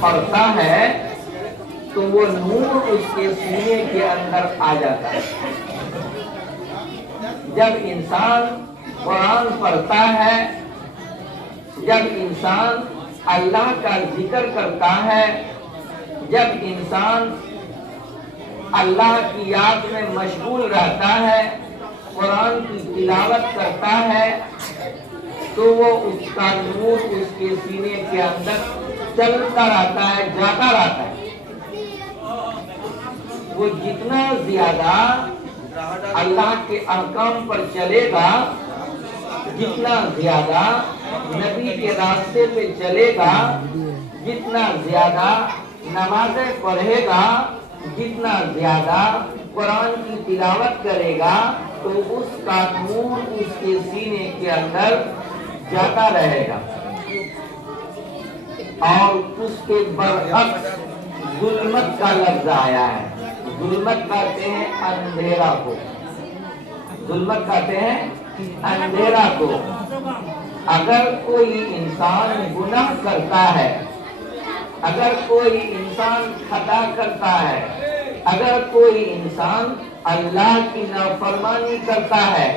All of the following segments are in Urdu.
پڑھتا ہے تو وہ نور اس کے سینے کے اندر آ جاتا ہے۔ جب انسان قرآن پڑھتا ہے، جب انسان اللہ کا ذکر کرتا ہے، جب انسان اللہ کی یاد میں مشغول رہتا ہے، قرآن کی تلاوت کرتا ہے، تو وہ اس کا نور اس کے سینے کے اندر چلتا رہتا ہے، جاتا رہتا ہے۔ وہ جتنا زیادہ اللہ کے احکام پر چلے گا، جتنا زیادہ نبی کے راستے پہ چلے گا، جتنا زیادہ نمازیں پڑھے گا، جتنا زیادہ قرآن کی تلاوت کرے گا، تو اس کا نور اس کے سینے کے اندر جاتا رہے گا۔ اور اس کے برعکس ظلمت کا لفظ آیا ہے۔ ظلمت کہتے ہیں اندھیرا کو، ظلمت کہتے ہیں اندھیرا کو۔ اگر کوئی انسان گناہ کرتا ہے، اگر کوئی انسان خطا کرتا ہے، اگر کوئی انسان اللہ کی نافرمانی کرتا ہے،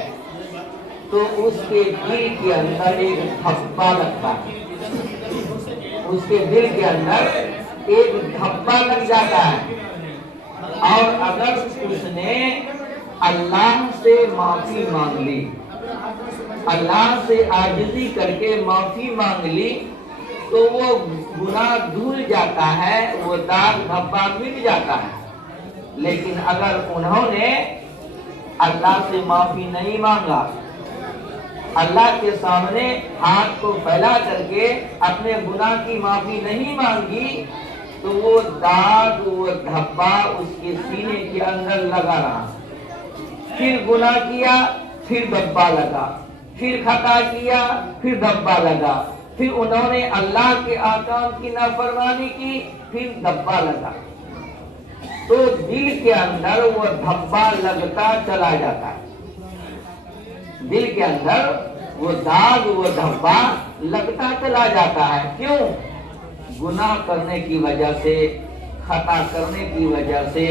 تو اس کے دل کے اندر ایک دھبا لگتا ہے، اس کے دل کے اندر ایک دھبا لگ جاتا ہے۔ اور اگر اس نے اللہ سے معافی مانگ لی، اللہ سے عاجزی کر کے معافی مانگ لی، تو وہ گناہ دھل جاتا ہے، وہ داغ دھبا مٹ جاتا ہے۔ لیکن اگر انہوں نے اللہ سے معافی نہیں مانگا، اللہ کے سامنے ہاتھ کو پھیلا کر کے اپنے گناہ کی معافی نہیں مانگی، تو وہ داغ، وہ دھبا اس کے سینے کے اندر لگا رہا۔ پھر گناہ کیا، پھر دھبا لگا، پھر خطا کیا، پھر دھبا لگا، پھر انہوں نے اللہ کے احکام کی نافرمانی کی، پھر دھبا لگا۔ تو دل کے اندر وہ دھبا لگتا چلا جاتا ہے، دل کے اندر وہ داغ، وہ دھبا لگتا چلا جاتا ہے۔ کیوں؟ گناہ کرنے کی وجہ سے، خطا کرنے کی وجہ سے،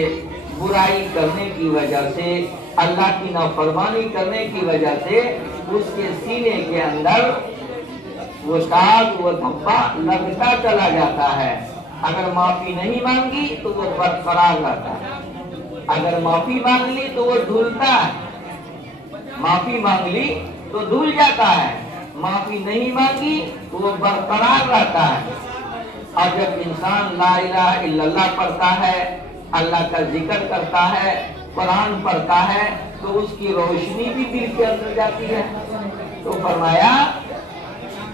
برائی کرنے کی وجہ سے، اللہ کی نافرمانی کرنے کی وجہ سے اس کے سینے کے اندر وہ داغ، وہ دھبا لگتا چلا جاتا ہے۔ اگر معافی نہیں مانگی تو وہ برقرار رہتا ہے، اگر معافی مانگ لی تو وہ دھلتا ہے، معافی مانگ لی تو دھل جاتا ہے، معافی نہیں مانگی تو وہ برقرار رہتا ہے۔ اور جب انسان لا الہ الا اللہ پڑھتا ہے، اللہ کا ذکر کرتا ہے، قرآن پڑھتا ہے، تو اس کی روشنی بھی دل کے اندر جاتی ہے۔ تو فرمایا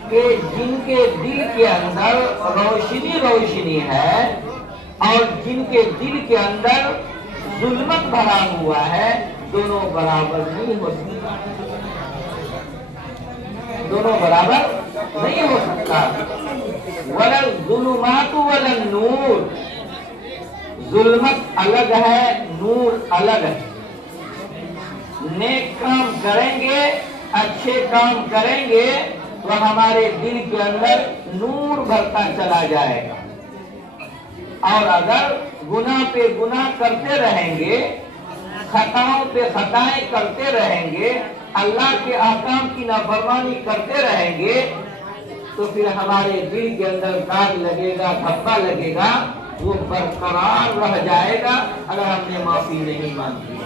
کہ جن کے دل کے اندر روشنی روشنی ہے، اور جن کے دل کے اندر ظلمت بھرا ہوا ہے، دونوں برابر نہیں ہو سکتا، دونوں برابر نہیں ہو سکتا۔ وَلَا الظُّلُمَاتُ وَلَا النُّورُ، ظلمت الگ ہے، نور الگ ہے۔ نیک کام کریں گے، اچھے کام کریں گے، تو ہمارے دل کے اندر نور بھرتا چلا جائے گا۔ اور اگر گناہ پہ گناہ کرتے رہیں گے، خطاؤں پہ خطائیں کرتے رہیں گے، اللہ کے احکام کی نافرمانی کرتے رہیں گے، تو پھر ہمارے دل کے اندر داغ لگے گا، دھبا لگے گا، وہ برقرار رہ جائے گا اگر ہم نے معافی نہیں مانگی۔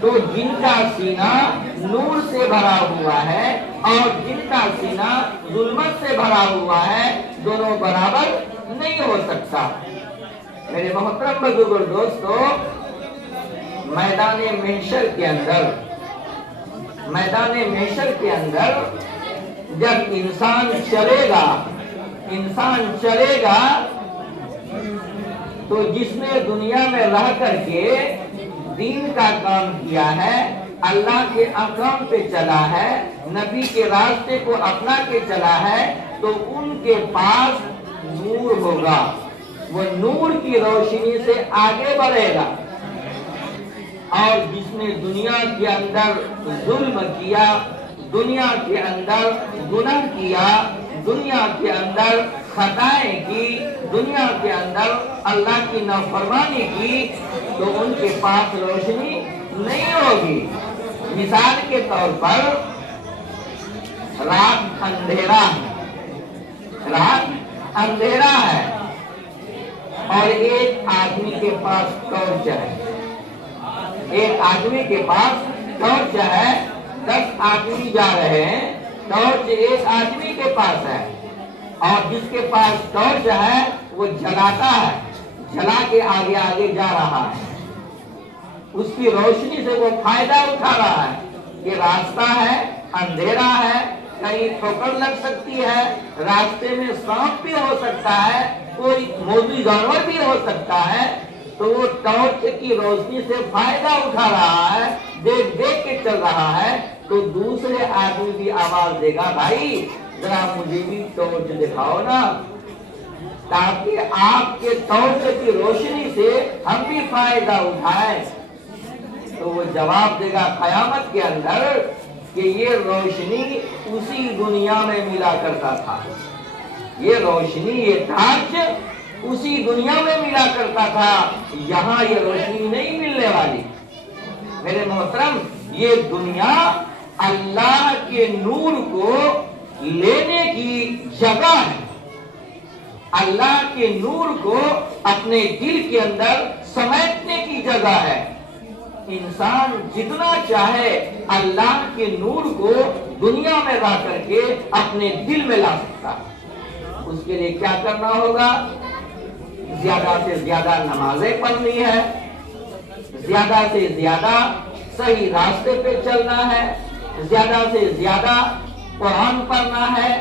تو جن کا سینہ نور سے بھرا ہوا ہے اور جن کا سینہ ظلمت سے بھرا ہوا ہے، دونوں برابر نہیں ہو سکتا۔ میرے محترم بزرگ دوستو، میدان محشر کے اندر، میدان محشر کے اندر جب انسان چلے گا، انسان چلے گا، تو جس نے دنیا میں رہ کر کے دین کا کام کیا ہے، اللہ کے احکام پہ چلا ہے، نبی کے راستے کو اپنا کے چلا ہے، تو ان کے پاس نور ہوگا، وہ نور کی روشنی سے آگے بڑھے گا۔ اور جس نے دنیا کے اندر ظلم کیا، دنیا کے اندر گناہ کیا، دنیا کے اندر خطائیں کی، دنیا کے اندر اللہ کی نافرمانی کی تو ان کے پاس روشنی نہیں ہوگی۔ مثال کے طور پر رات اندھیرا ہے، رات اندھیرا ہے اور ایک آدمی کے پاس ٹارچ ہے، ایک آدمی کے پاس ٹارچ ہے، 10 آدمی جا رہے ہیں، ٹارچ ایک آدمی کے پاس ہے اور جس کے پاس ٹارچ ہے وہ جلاتا ہے، جلا کے آگے آگے جا رہا ہے، اس کی روشنی سے وہ فائدہ اٹھا رہا ہے کہ راستہ ہے، اندھیرا ہے، کہیں ٹھوکر لگ سکتی ہے، راستے میں سانپ بھی ہو سکتا ہے، کوئی موذی جانور بھی ہو سکتا ہے، تو وہ ٹارچ کی روشنی سے فائدہ اٹھا رہا ہے، دیکھ دیکھ کے چل رہا ہے، تو دوسرے آدمی بھی آواز دے گا، بھائی ذرا مجھے بھی ٹارچ دکھاؤ نا، تاکہ آپ کے ٹارچ کی روشنی سے ہم بھی فائدہ اٹھائیں۔ تو وہ جواب دے گا قیامت کے اندر کہ یہ روشنی اسی دنیا میں ملا کرتا تھا، یہ روشنی، یہ ٹارچ اسی دنیا میں ملا کرتا تھا، یہاں یہ روشنی نہیں ملنے والی۔ میرے محترم، یہ دنیا اللہ کے نور کو لینے کی جگہ ہے، اللہ کے نور کو اپنے دل کے اندر سمیٹنے کی جگہ ہے۔ انسان جتنا چاہے اللہ کے نور کو دنیا میں لا کر کے اپنے دل میں لا سکتا ہے۔ اس کے لیے کیا کرنا ہوگا؟ زیادہ سے زیادہ نمازیں پڑھنی ہے، زیادہ سے زیادہ صحیح راستے پہ چلنا ہے، زیادہ سے زیادہ قرآن پڑھنا ہے،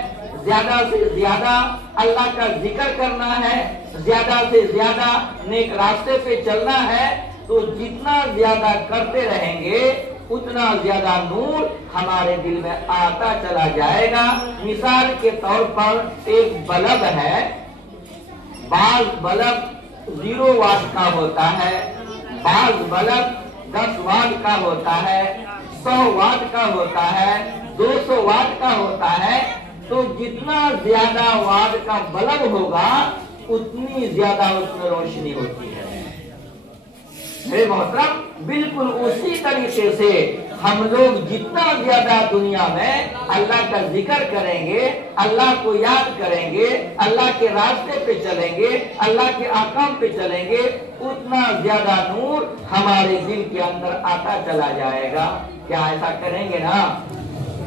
زیادہ سے زیادہ اللہ کا ذکر کرنا ہے، زیادہ سے زیادہ نیک راستے پہ چلنا ہے۔ تو جتنا زیادہ کرتے رہیں گے اتنا زیادہ نور ہمارے دل میں آتا چلا جائے گا۔ مثال کے طور پر ایک بلب ہے، بعض بلب 0 واٹ کا ہوتا ہے، بعض بلب 10 واٹ کا ہوتا ہے، 100 واٹ کا ہوتا ہے، 200 واٹ کا ہوتا ہے۔ تو جتنا زیادہ واٹ کا بلب ہوگا اتنی زیادہ اس میں روشنی ہوتی ہے۔ میرے محترم، بالکل اسی طریقے سے ہم لوگ جتنا زیادہ دنیا میں اللہ کا ذکر کریں گے، اللہ کو یاد کریں گے، اللہ کے راستے پہ چلیں گے، اللہ کے احکام پہ چلیں گے، اتنا زیادہ نور ہمارے دل کے اندر آتا چلا جائے گا۔ کیا ایسا کریں گے نا؟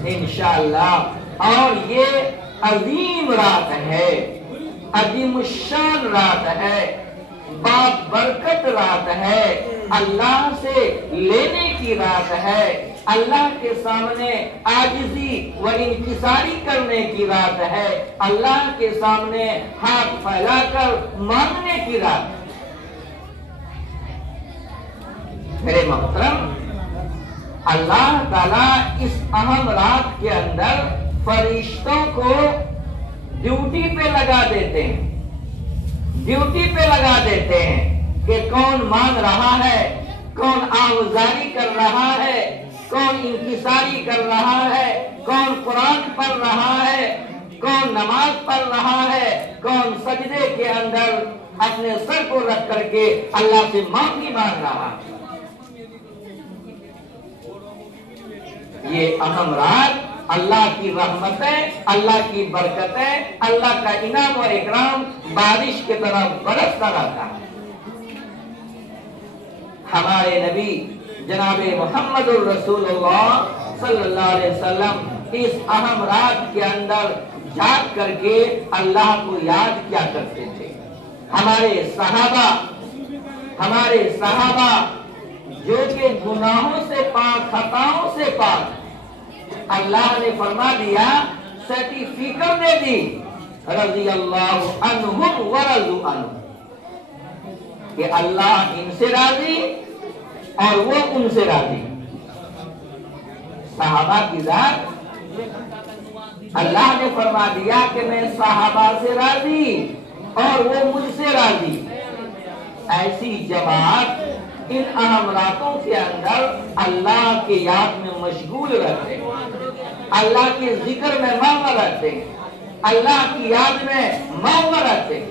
انشاءاللہ۔ اور یہ عظیم رات ہے، عظیم الشان رات ہے، برکت رات ہے، اللہ سے لینے کی رات ہے، اللہ کے سامنے عاجزی و انکساری کرنے کی رات ہے، اللہ کے سامنے ہاتھ پھیلا کر مانگنے کی رات ہے۔ میرے محترم، اللہ تعالیٰ اس اہم رات کے اندر فرشتوں کو ڈیوٹی پہ لگا دیتے ہیں، ڈیوٹی پہ لگا دیتے ہیں کہ کون مانگ رہا ہے، کون آوزاری کر رہا ہے، کون انکساری کر رہا ہے، کون قرآن پڑھ رہا ہے، کون نماز پڑھ رہا ہے، کون سجدے کے اندر اپنے سر کو رکھ کر کے اللہ سے معافی مانگ رہا ہے۔ یہ اہم رات اللہ کی رحمتیں، اللہ کی برکتیں، اللہ کا انعام و اکرام بارش کی طرح برستا رہتا ہے۔ ہمارے نبی جناب محمد الرسول اللہ صلی اللہ علیہ وسلم اس اہم رات کے اندر جاگ کر کے اللہ کو یاد کیا کرتے تھے۔ ہمارے صحابہ جو کہ گناہوں سے پاک، خطاؤں سے پاک، اللہ نے فرما دیا، سرٹیفکیٹ دے دی، رضی اللہ عنہم ورضوا عنہ، کہ اللہ ان سے راضی اور وہ ان سے راضی۔ صحابہ کی ذات اللہ نے فرما دیا کہ میں صحابہ سے راضی اور وہ مجھ سے راضی۔ ایسی جماعت ان اہم راتوں کے اندر اللہ کے یاد میں مشغول رہتے ہیں، اللہ کے ذکر میں مگن رہتے ہیں، اللہ کی یاد میں مگن رہتے ہیں۔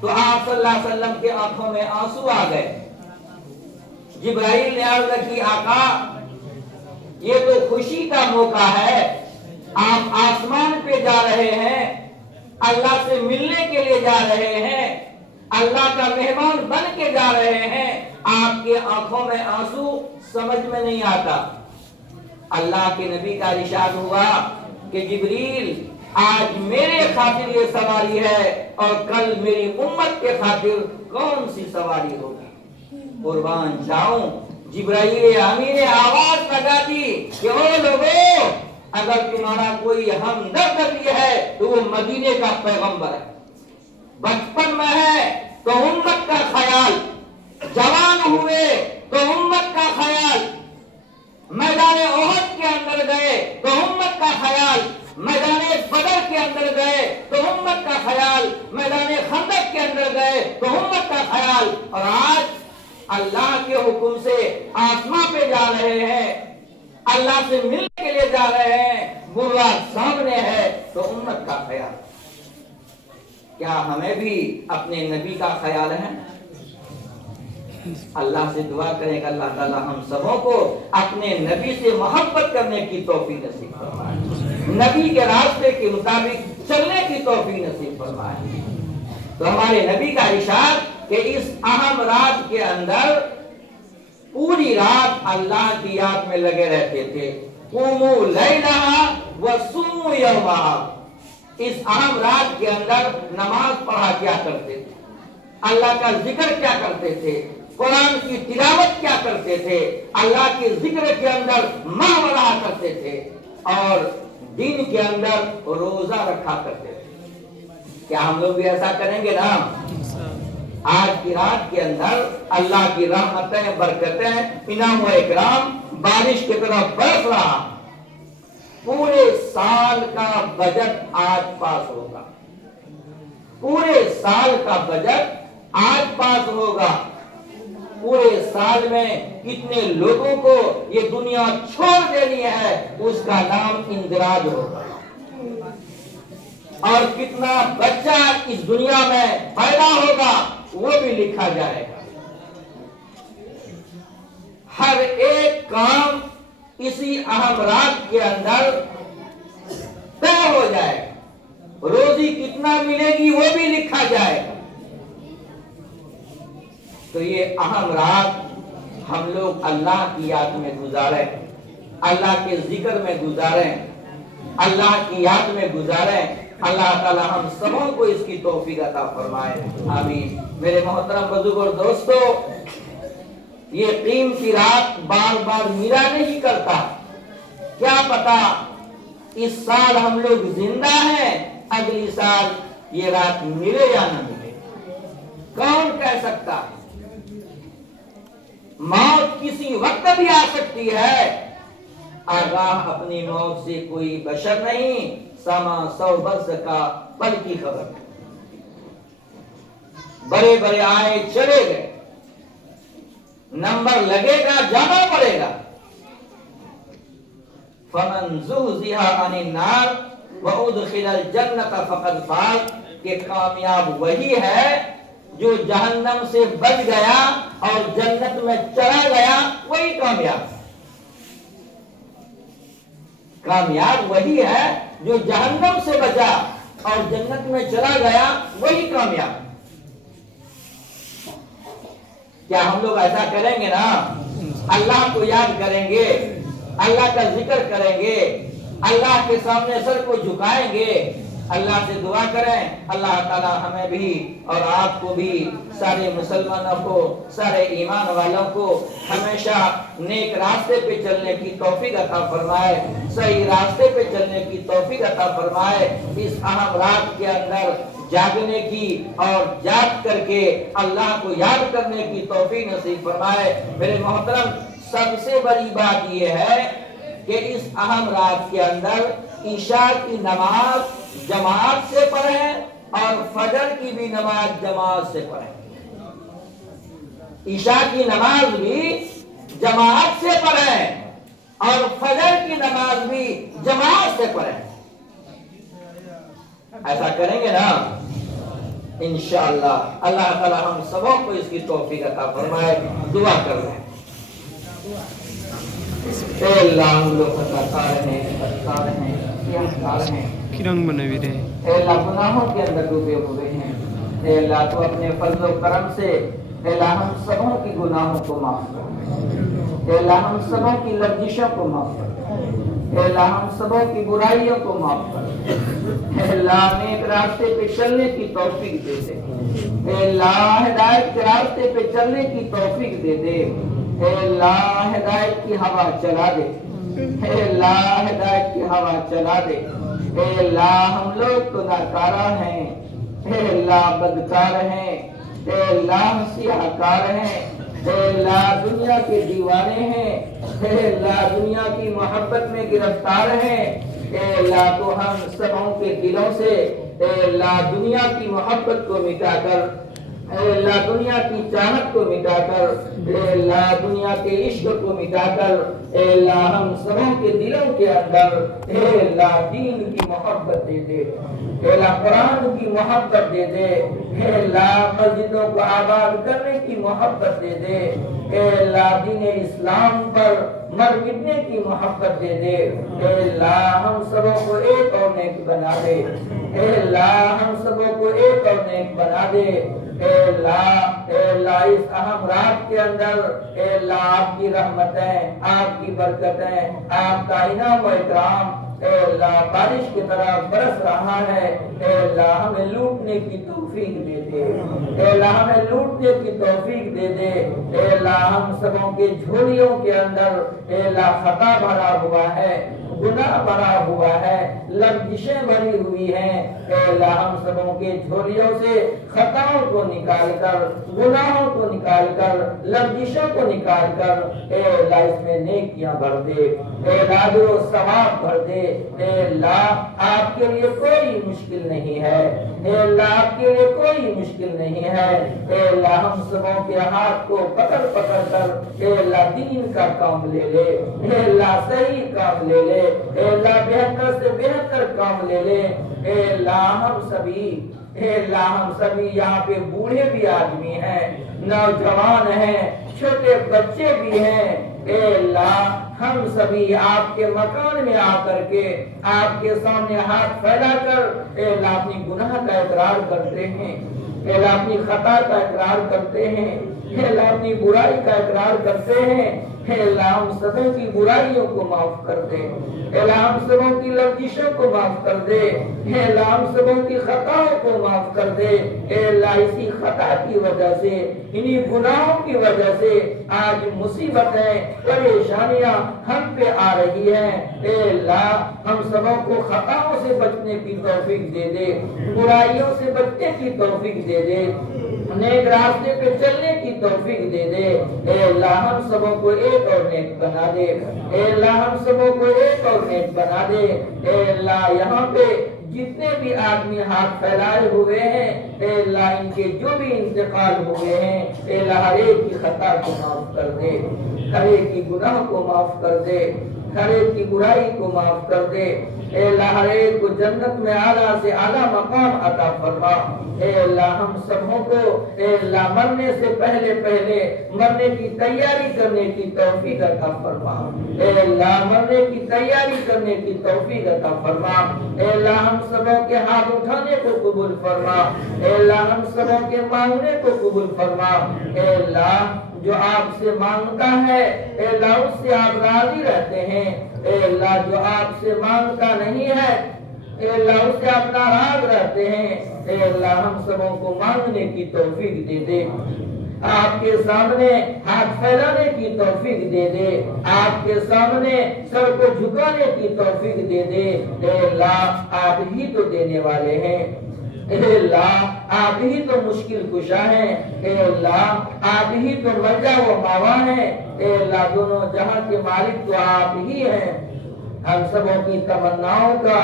تو آپ صلی اللہ علیہ وسلم کے آنکھوں میں آنسو آ گئے. جبرائیل نے عرض کی آقا یہ تو خوشی کا موقع ہے، آپ آسمان پہ جا رہے ہیں، اللہ سے ملنے کے لیے جا رہے ہیں، اللہ کا مہمان بن کے جا رہے ہیں، آپ کے آنکھوں میں آنسو، سمجھ میں نہیں آتا. اللہ کے نبی کا ارشاد ہوا کہ جبریل آج میرے خاطر یہ سواری ہے اور کل میری امت کے خاطر کون سی سواری ہوگی. قربان جاؤں، جبرائیل امین نے آواز لگا دی کہ او لوگو، اگر تمہارا کوئی ہمدرد بھی ہے تو وہ مدینے کا پیغمبر ہے. بچپن میں ہے تو امت کا خیال، جوان ہوئے تو امت کا خیال، میدان احد کے اندر گئے تو امت کا خیال، میدان بدر کے اندر گئے تو امت کا خیال، میدان خندق کے اندر گئے تو امت کا خیال، اور آج اللہ کے حکم سے آسمان پہ جا رہے ہیں، اللہ سے ملنے کے لیے جا رہے ہیں، بلوا سامنے ہے تو امت کا خیال. کیا ہمیں بھی اپنے نبی کا خیال ہے؟ اللہ سے دعا کریں کہ اللہ تعالی ہم سبوں کو اپنے نبی سے محبت کرنے کی توفیق نصیب فرمائے، نبی کے راستے کے مطابق چلنے کی توفیق نصیب فرمائے. تو ہمارے نبی کا ارشاد کہ اس اہم رات کے اندر پوری رات اللہ کی یاد میں لگے رہتے تھے. قوموا لیلہا وصوموا یومہا. اس اہم رات کے اندر نماز پڑھا کیا کرتے تھے، اللہ کا ذکر کیا کرتے تھے، قرآن کی تلاوت کیا کرتے تھے، اللہ کے ذکر کے اندر ماہ رہا کرتے تھے، اور دن کے اندر روزہ رکھا کرتے تھے. کیا ہم لوگ بھی ایسا کریں گے نا؟ آج کی رات کے اندر اللہ کی رحمتیں، برکتیں، انعام و اکرام بارش کی طرح برس رہا. پورے سال کا بجٹ آج پاس ہوگا، پورے سال کا بجٹ آج پاس ہوگا. پورے سال میں کتنے لوگوں کو یہ دنیا چھوڑ دینی ہے، اس کا نام اندراج ہوگا. اور کتنا بچہ اس دنیا میں پیدا ہوگا وہ بھی لکھا جائے گا. ہر ایک کام اسی اہم رات کے اندر طے ہو جائے گا. روزی کتنا ملے گی وہ بھی لکھا جائے گا. تو یہ اہم رات ہم لوگ اللہ کی یاد میں گزاریں، اللہ کے ذکر میں گزاریں، اللہ کی یاد میں گزاریں. اللہ تعالی ہم سبوں کو اس کی توفیق عطا فرمائے، آمین. میرے محترم بزرگ اور دوستو، یہ قیمتی رات بار بار ملا نہیں کرتا. کیا پتا اس سال ہم لوگ زندہ ہیں، اگلی سال یہ رات ملے یا نہ ملے، کون کہہ سکتا. موت کسی وقت بھی آ سکتی ہے، آگاہ اپنی موت سے کوئی بشر نہیں. سما 100 برس کا پل کی خبر. بڑے بڑے آئے چلے گئے، نمبر لگے گا، جانا پڑے گا. فمن زحزح عن النار وادخل الجنة فقد فاز. کہ کامیاب وہی ہے جو جہنم سے بچ گیا اور جنت میں چلا گیا، وہی کامیاب. کامیاب وہی ہے جو جہنم سے بچا اور جنت میں چلا گیا، وہی کامیاب. کیا ہم لوگ ایسا کریں گے نا؟ اللہ کو یاد کریں گے، اللہ کا ذکر کریں گے، اللہ کے سامنے سر کو جھکائیں گے. اللہ سے دعا کریں اللہ تعالی ہمیں بھی اور آپ کو بھی، سارے مسلمانوں کو، سارے ایمان والوں کو ہمیشہ نیک راستے پہ چلنے کی توفیق عطا فرمائے، صحیح راستے پہ چلنے کی توفیق عطا فرمائے. اس اہم رات کے اندر جاگنے کی اور جاگ کر کے اللہ کو یاد کرنے کی توفیق نصیب فرمائے. میرے محترم، سب سے بڑی بات یہ ہے کہ اس اہم رات کے اندر عشاء کی نماز جماعت سے پڑھیں اور فجر کی بھی نماز جماعت سے پڑھیں. عشاء کی نماز بھی جماعت سے پڑھیں اور فجر کی نماز بھی جماعت سے پڑھیں. ایسا کریں گے نا؟ انشاءاللہ اللہ تعالی ہم سبوں کو اس کی توفیق عطا فرمائے. دعا کر رہے ہیں. اے اللہ ہم لوگ خطا رہے ہیں، بدکار ہیں، سیاہکار ہیں. اے اللہ گناہوں کے اندر ڈوبے ہوئے ہیں. اے اللہ تو اپنے فضل و کرم سے اے اللہ ہم سبوں کی گناہوں کو معاف کر. اے اللہ ہم سبوں کی لغزشوں کو معاف کر. اے اللہ ہم سبوں کی برائیوں کو معاف کر. اے اللہ نیک راستے پہ چلنے کی توفیق دے دے. اے اللہ ہدایت کے راستے پہ چلنے کی توفیق دے دے. اے اللہ ہدایت کی ہوا چلا دے. اے اللہ ہدایت کی ہوا چلا دے. اے اللہ ہم لوگ تو ناکارہ ہیں. اے اللہ بدکار ہیں. اے اللہ سیاہکار ہیں. اے اللہ دنیا کے دیوانے ہیں. اے اللہ دنیا کی محبت میں گرفتار ہیں. اے اللہ تو ہم سبوں کے دلوں سے اے اللہ دنیا کی محبت کو مٹا کر، اے اللہ دنیا کی چاہت کو مٹا کر، اے اللہ دنیا کے عشق کو مٹا کر، اے اللہ ہم سبوں کے دلوں کے اندر اے اللہ دین کی محبت دے دے. اے اللہ قرآن کی محبت دے دے. اے اللہ مسجدوں کو آباد کرنے کی محبت دے دے. اے اللہ دین اسلام پر مر مٹنے کی محبت دے دے. اے اللہ ہم سبوں کو ایک اور نیک بنا دے. اے اللہ ہم سبوں کو ایک اور نیک بنا دے. اے اللہ اس اہم رات کے اندر اے اللہ آپ کی رحمتیں، آپ کی برکتیں، آپ کا انعام و اکرام اے اللہ بارش کی طرح برس رہا ہے. اے اللہ ہمیں لوٹنے کی توفیق دے دے. اے اللہ ہمیں لوٹنے کی توفیق دے دے. اے اللہ ہم سبوں کے جھولیوں کے اندر اے اللہ خطا بھرا ہوا ہے، گناہ بھرا ہوا ہے، لغزشیں بھری ہوئی ہیں. اے اللہ ہم سبوں کے جھولیوں سے خطاؤں کو نکال کر، گناہوں کو نکال کر، لغزشوں کو نکال کر اے اللہ اس میں نیکیاں بھر دے. اے اللہ اجر و ثواب بھر دے. اے اللہ آپ کے لیے کوئی مشکل نہیں ہے. اے اللہ آپ کے لیے کوئی مشکل نہیں ہے. اے اللہ ہم سبوں کے ہاتھ کو پکڑ پکڑ کر اے اللہ دین کا کام لے لے. اے اللہ صحیح کام لے لے. اے اللہ بہتر سے بہتر کام لے لے. اے اللہ ہم سبھی یہاں پہ بوڑھے بھی آدمی ہیں، نوجوان ہیں، چھوٹے بچے بھی ہیں. اے اللہ ہم سبھی آپ کے مکان میں آ کر کے آپ کے سامنے ہاتھ پھیلا کر اے اللہ اپنی گناہ کا اقرار کرتے ہیں. اے اللہ اپنی خطا کا اقرار کرتے ہیں. اے اللہ اپنی برائی کا اقرار کرتے ہیں. اے اللہ ہم سبوں کی برائیوں کو معاف کر دے. اے اللہ ہم سبوں کی لغزشوں کو معاف کر دے. اے اللہ ہم سبوں کی خطاؤں کو معاف کر دے. اے اللہ اسی خطا کی وجہ سے، انہی گناہوں کی وجہ سے آج مصیبتیں، پریشانیاں ہم پہ آ رہی ہیں. اے اللہ ہم سبوں کو خطاؤں سے بچنے کی توفیق دے دے، برائیوں سے بچنے کی توفیق دے دے، نیک راستے پہ چلنے کی توفیق دے دے. اے اللہ ہم سبوں کو ایک اور نیک بنا دے. اے اللہ ہم سبوں کو ایک اور نیک بنا دے. اے اللہ یہاں پہ جتنے بھی آدمی ہاتھ پھیلائے ہوئے ہیں اے اللہ ان کے جو بھی انتقال ہوئے ہیں اے اللہ ہر ایک کی خطا کو معاف کر دے، ہر ایک کی گناہ کو معاف کر دے، ہر ایک کی برائی کو معاف کر دے. اے اللہ ہر ایک کو جنت میں اعلیٰ سے اعلیٰ مقام عطا فرما. اے اللہ ہم سبوں کو اے اللہ مرنے سے پہلے مرنے کی تیاری کرنے کی توفیق عطا فرما. اے اللہ مرنے کی تیاری کرنے کی توفیق عطا فرما. اے اللہ ہم سبوں کے ہاتھ اٹھانے کو قبول فرما. اے اللہ ہم سبوں کے مانگنے کو قبول فرما. اے اللہ جو آپ سے مانگتا ہے اے اللہ اس سے آپ راضی رہتے ہیں. اے اللہ جو آپ سے مانگتا نہیں ہے اے اللہ اس سے آپ ناراض رہتے ہیں. اے اللہ ہم سبوں کو مانگنے کی توفیق دے دے، آپ کے سامنے ہاتھ پھیلانے کی توفیق دے دے، آپ کے سامنے سر کو جھکانے کی توفیق دے دے. اے اللہ آپ ہی تو دینے والے ہیں. اے اللہ آپ ہی تو مشکل کشا ہیں. اے اللہ آپ ہی تو مرجع و ماوا ہیں. اے اللہ دونوں جہاں کے مالک تو آپ ہی ہیں. ہم سبوں کی تمناؤں کا،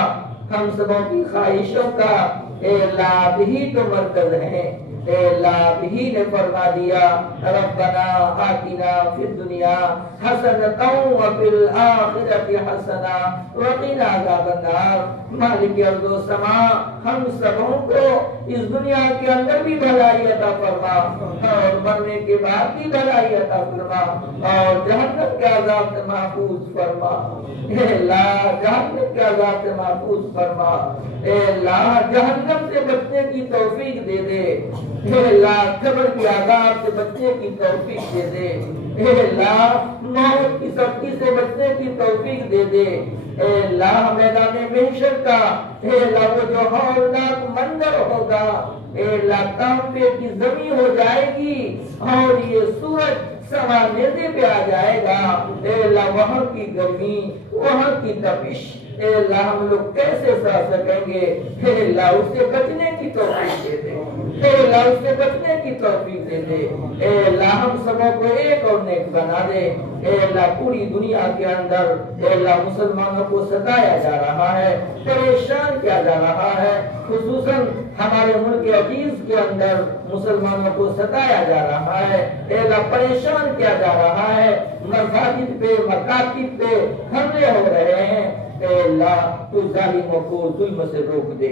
ہم سبوں کی خواہشوں کا اے اللہ آپ ہی تو مرکز ہیں، اے اللہ آپ ہی نے فرما دیا ربنا آتنا فی الدنیا حسنۃ وفی الآخرۃ حسنۃ وقنا عذاب النار۔ مالک ارض و سماء ہم سبوں کو اس دنیا کے اندر بھی بھلائی عطا فرما اور مرنے کے بعد بھی بھلائی عطا فرما اور جہنم کے عذاب سے محفوظ فرما۔ اے اللہ جہنم کے عذاب سے محفوظ فرما، اے اللہ جہنم سے بچنے کی توفیق دے دے، اے اللہ قبر کے عذاب سے بچنے کی توفیق دے دے، اے اللہ موت کی سختی سے بچنے کی توفیق دے دے، اے اللہ میدان محشر کا اے اللہ وہ جو ہولناک منظر ہوگا، اے اللہ تانبے کی زمین ہو جائے گی اور یہ سورج سوا نیزے پہ آ جائے گا، اے اللہ وہاں کی گرمی، وہاں کی تپش، اے اللہ ہم لوگ کیسے سہ سکیں گے؟ اے اللہ اس سے بچنے کی توفیق دے دے، اے اللہ اس سے بچنے کی توفیق دے دے، اے اللہ ہم سبوں کو ایک اور نیک بنا دے، اے اللہ پوری دنیا کے اندر اے اللہ مسلمانوں کو ستایا جا رہا ہے، پریشان کیا جا رہا ہے، خصوصاً ہمارے ملک عزیز کے اندر مسلمانوں کو ستایا جا رہا ہے، اے اللہ پریشان کیا جا رہا ہے، مساجد پہ مکاتب پہ حملے ہو رہے ہیں، اے اللہ تو ظالموں کو ظلم سے روک دے،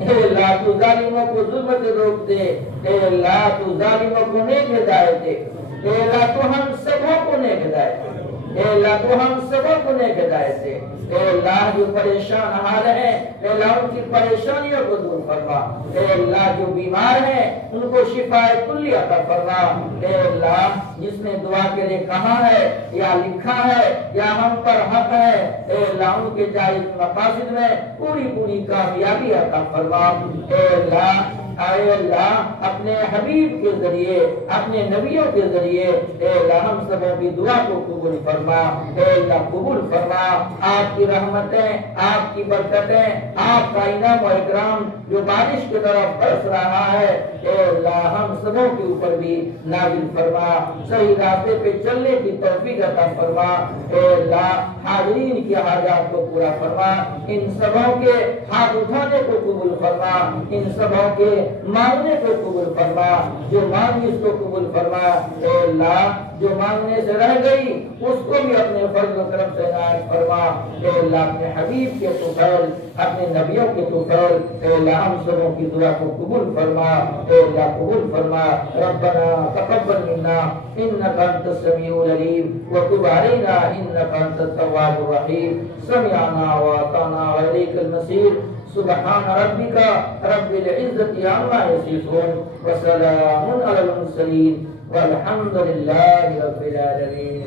اے اللہ تو ظالموں کو ظلم سے روک دے، اے اللہ تو ظالموں کو نیک ہدایت دے، اے اللہ تو ہم سبوں کو نیک ہدایت دے، اے اللہ تو ہم سبوں کو نیک ہدایت دے، اے اللہ جو پریشان حال ہیں اے اللہ ان کی پریشانیوں کو دور فرما، اے اللہ جو بیمار ہیں ان کو شفاء کلی عطا فرما، اے اللہ جس نے دعا کے لیے کہا ہے یا لکھا ہے یا ہم پر حق ہے، اے اللہ ان کے جائز مقاصد میں پوری کامیابی عطا فرما، اے اللہ اے اللہ اپنے حبیب کے ذریعے اپنے نبیوں کے ذریعے اے اللہ ہم سبوں کی دعا کو قبول فرما، اے اللہ قبول فرما، آپ کی رحمتیں آپ کی برکتیں آپ کا انعام و اکرام جو بارش کی طرف برس رہا ہے اے اللہ ہم سبوں کے اوپر بھی نازل فرما، صحیح راستے پہ چلنے کی توفیق عطا فرما، اے اللہ حاضرین کی حاجات کو پورا فرما، ان سبوں کے ہاتھ اٹھانے کو قبول فرما، ان سبوں کے مانگنے کو قبول فرما، جو مانگی اس کو قبول فرما، اے اللہ جو مانگنے سے رہ گئی اس کو بھی اپنے فضل و کرم سے عنایت فرما، اے اللہ اپنے حبیب کے طفیل اپنے نبیوں کے طفیل اے اللہ ہم سبوں کی دعا کو قبول فرما، اے اللہ قبول فرما، ربنا تقبل منا انك انت السميع العليم وتب علينا انك انت التواب الرحيم، سمعنا واطعنا واليك المصير، سبحان ربك رب العزة عما يصفون وسلام على المرسلين والحمد لله رب العالمين۔